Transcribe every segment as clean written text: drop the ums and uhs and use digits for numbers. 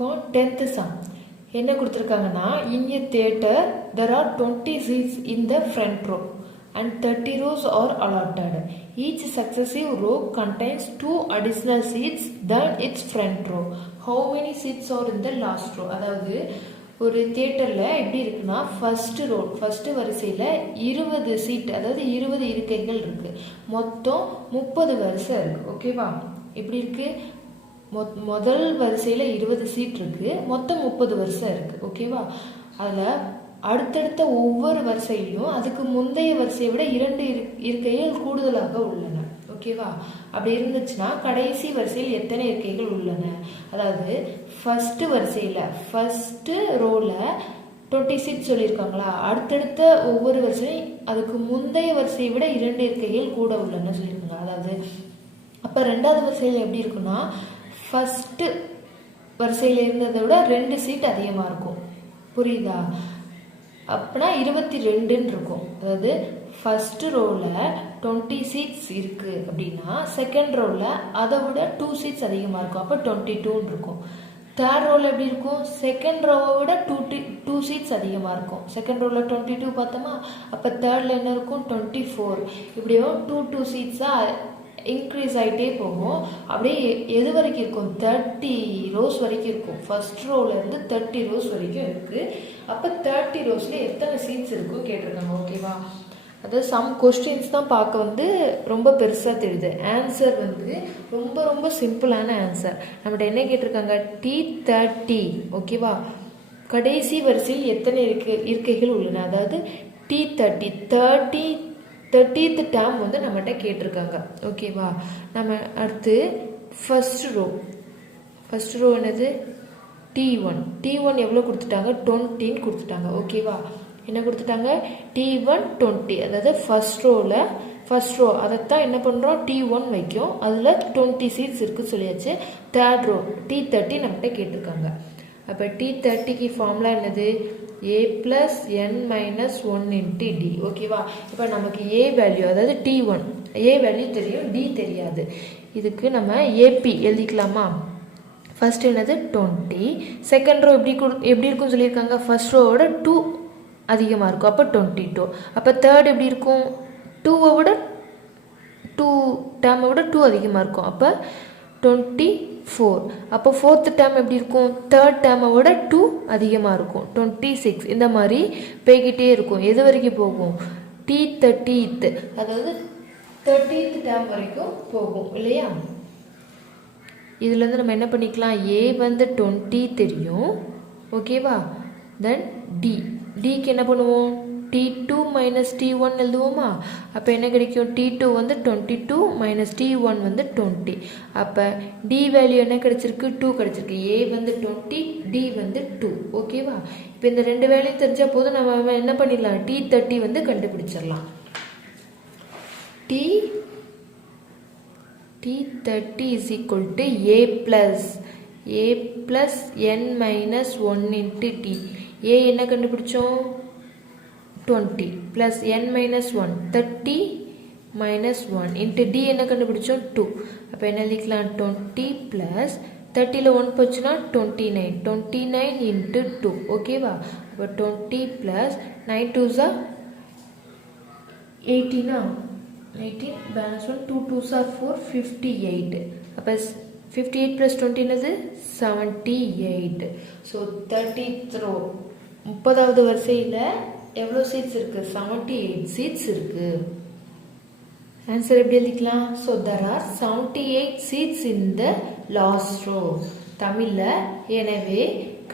இப்போ 10th sum என்ன கொடுத்துருக்காங்கன்னா, in a theater there are 20 seats in the front row and 30 rows are allotted. Each successive row contains 2 additional seats than its front row. How many seats are in the last row? அதாவது ஒரு தியேட்டரில் எப்படி இருக்குன்னா, first வரிசையில் 20 seat, அதாவது 20 இருக்கைகள் இருக்குது. மொத்தம் 30 வரிசை இருக்குது. ஓகேவா? எப்படி இருக்குது? முதல் வரிசையில் 20 சீட் இருக்குது, மொத்தம் 30 வரிசை இருக்குது. ஓகேவா? அதில் அடுத்தடுத்த ஒவ்வொரு வரிசையிலையும் அதுக்கு முந்தைய வரிசையை விட 2 இருக்கைகள் கூடுதலாக உள்ளன. ஓகேவா? அப்படி இருந்துச்சுன்னா கடைசி வரிசையில் எத்தனை இருக்கைகள் உள்ளன? அதாவது ஃபஸ்ட்டு வரிசையில் ஃபஸ்ட்டு ரோவில் 20 சீட் சொல்லியிருக்காங்களா, அடுத்தடுத்த ஒவ்வொரு வரிசையும் அதுக்கு முந்தைய வரிசையை விட 2 இருக்கைகள் கூட உள்ளன சொல்லியிருக்காங்க. அதாவது அப்போ ரெண்டாவது வரிசையில் எப்படி இருக்குன்னா, ஃபஸ்ட்டு வரிசையில் இருந்ததை விட 2 சீட் அதிகமாக இருக்கும். புரியுதா? அப்படின்னா 22ன்னு இருக்கும். அதாவது ஃபஸ்ட்டு ரோவில் 20 சீட்ஸ் இருக்குது அப்படின்னா செகண்ட் ரோவில் அதை விட 2 சீட்ஸ் அதிகமாக இருக்கும். அப்போ 22ன்னு இருக்கும். தேர்ட் ரோவில் எப்படி இருக்கும்? செகண்ட் ரோவை விட 2 சீட்ஸ் அதிகமாக இருக்கும். செகண்ட் ரோவில் 22 பார்த்தோமா, அப்போ தேர்டில் என்ன இருக்கும்? 24. இப்படியோ 2 சீட்ஸாக இன்க்ரீஸ் ஆகிட்டே போகும். அப்படியே எது வரைக்கும் இருக்கும்? 30 ரோஸ் வரைக்கும் இருக்கும். ஃபர்ஸ்ட் ரோலேருந்து 30 ரோஸ் வரைக்கும் இருக்குது. அப்போ 30 ரோஸில் எத்தனை சீட்ஸ் இருக்கும் கேட்டிருக்காங்க. ஓகேவா? அதாவது சம் கொஸ்டின்ஸ் தான் பார்க்க ரொம்ப பெருசாக தெரியுது. ஆன்சர் ரொம்ப ரொம்ப சிம்பிளான ஆன்சர். நம்மகிட்ட என்ன கேட்டிருக்காங்க? T30. ஓகேவா? கடைசி வரிசையில் எத்தனை இருக்கைகள் உள்ளன? அதாவது T30 30th டேர்ம் நம்மகிட்ட கேட்டிருக்காங்க. ஓகேவா? நம்ம அடுத்து ஃபர்ஸ்ட் ரோ என்னது? T1 எவ்வளோ கொடுத்துட்டாங்க? 20ன்னு கொடுத்துட்டாங்க. ஓகேவா? என்ன கொடுத்துட்டாங்க? T1 20. அதாவது ஃபர்ஸ்ட் ரோ அதைத்தான் என்ன பண்ணுறோம்? T1 வைக்கும். அதில் 20 சீட்ஸ் இருக்குது சொல்லியாச்சு. தேர்ட் ரோ T30 நம்மகிட்ட கேட்டிருக்காங்க. அப்போ T30க்கு ஃபார்முலா என்னது? A + n - 1 × D. ஓகேவா? இப்போ நமக்கு A வேல்யூ, அதாவது T1 A வேல்யூ தெரியும், D தெரியாது. இதுக்கு நம்ம AP எழுதிக்கலாமா? ஃபர்ஸ்ட் என்னது? 20. செகண்ட் ரோ எப்படி இருக்குன்னு சொல்லியிருக்காங்க? ஃபர்ஸ்ட் ரோவோட 2 அதிகமாக இருக்கும். அப்போ 22. அப்போ தேர்ட் எப்படி இருக்கும்? 2 டேர்மை விட 2 அதிகமாக இருக்கும். அப்போ 24. அப்போ ஃபோர்த் டேர்ம் எப்படி இருக்கும்? தேர்ட் டேர்மை விட 2 அதிகமாக இருக்கும். 26. இந்த மாதிரி போய்கிட்டே இருக்கும். எது வரைக்கும் போகும்? T30th, அதாவது 30th டேர்ம் வரைக்கும் போகும் இல்லையா? இதுலேருந்து நம்ம என்ன பண்ணிக்கலாம்? A 20 தெரியும். ஓகேவா? தென் Dக்கு என்ன பண்ணுவோம்? T2 - T1 எழுதுவோமா? அப்போ என்ன கிடைக்கும்? T2 22 - T1 20. அப்போ D வேல்யூ என்ன கிடைச்சிருக்கு? 2 கிடைச்சிருக்கு. A 20, D 2. ஓகேவா? இப்போ இந்த 2 வேல்யூ தெரிஞ்சால் போதும், நம்ம என்ன பண்ணிடலாம்? T30 கண்டுபிடிச்சிடலாம். T30 = A + n - 1 × D. A என்ன கண்டுபிடிச்சோம்? 20 + n - 1 30 - 1 × D என்ன கண்டுபிடிச்சோம்? 2. அப்போ என்ன எழுதிக்கலாம்? 20 + 30ல் 1 போச்சுன்னா 29 × 2. ஓகேவா? அப்போ 20 + 9 2s are 18. 18 balance 1 2 2s are 4 58. அப்போ 58 + 20 என்னது? 78. ஸோ 30th row 30வது வரிசையில் எவ்வளோ சீட்ஸ் இருக்குது? 78 சீட்ஸ் இருக்குது. ஆன்சர் எப்படி எழுதிக்கலாம்? So there are 78 seats in the last row. தமிழில் எனவே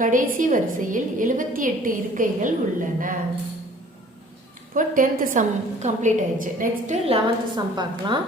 கடைசி வரிசையில் 78 இருக்கைகள் உள்ளன. இப்போ 10th சம் கம்ப்ளீட் ஆயிடுச்சு. நெக்ஸ்ட்டு 11th சம் பார்க்கலாம்.